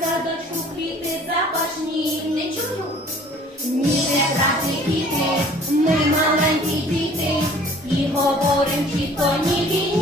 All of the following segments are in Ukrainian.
садочку квіти запашні. Не чую. Ні, не брати діти, ми маленькі діти, і говорим чітко ні війні.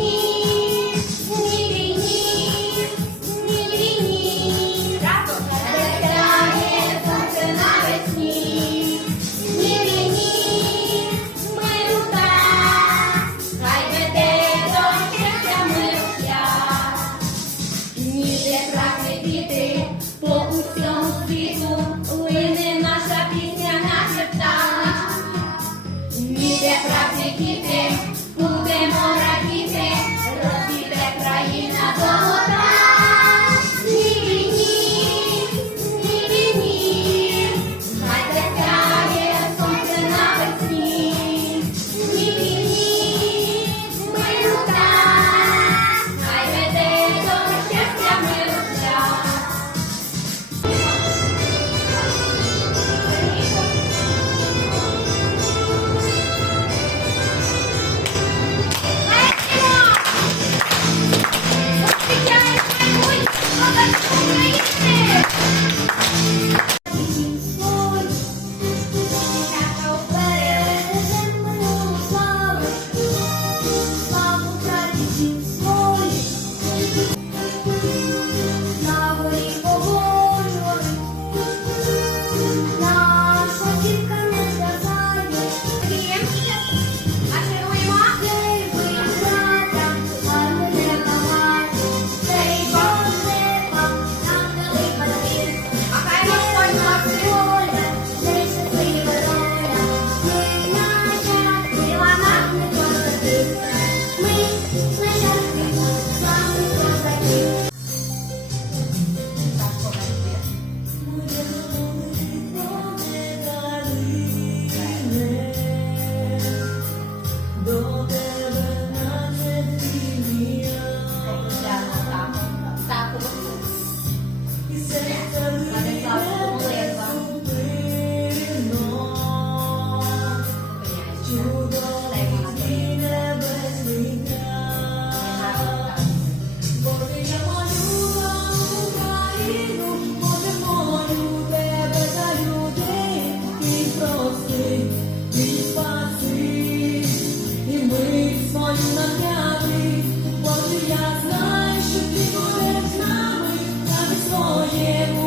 свої наряди, Боже, я знаю, що ти будеш з нами, навіть своєму.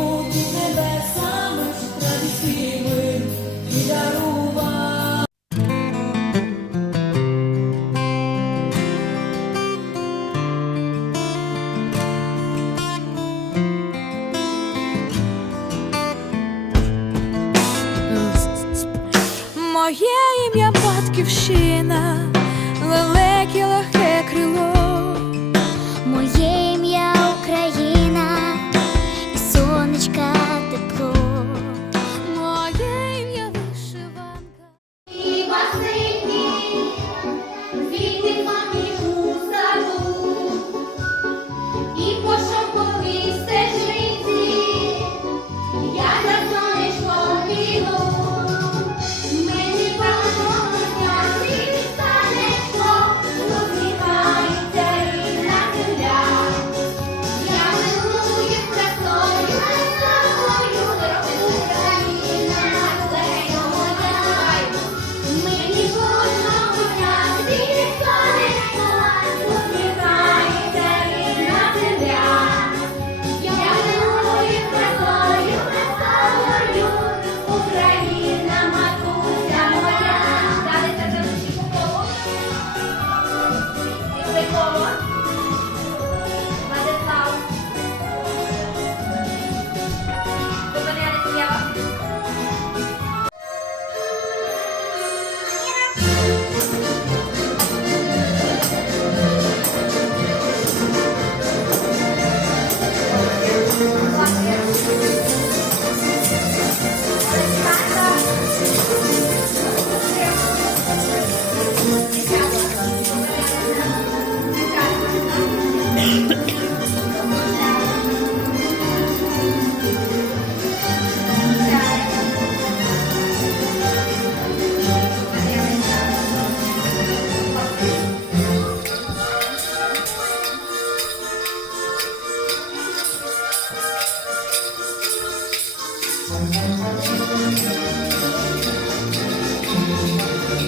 Thank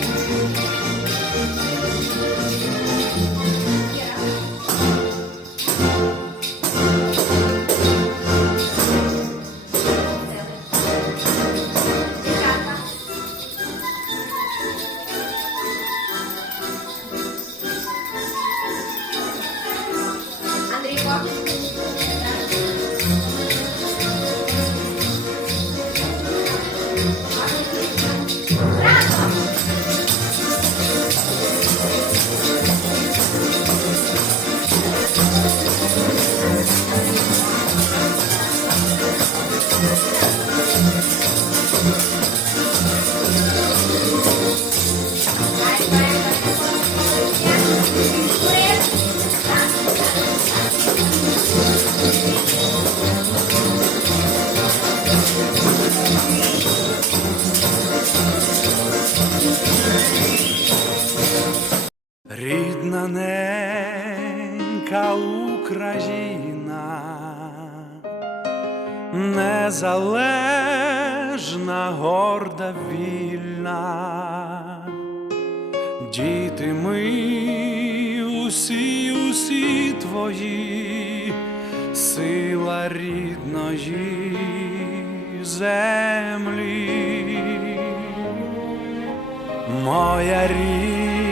you. Рідна ненька Україна, незалежна, горда, вільна, діти ми усі, усі твої, сила рідної землі. Моя рідна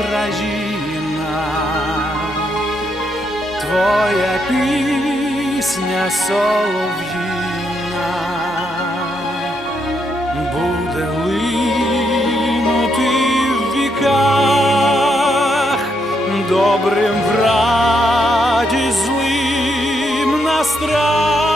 Україна, твоя пісня солов'їна буде линути в віках, добрим в раді злим на страх.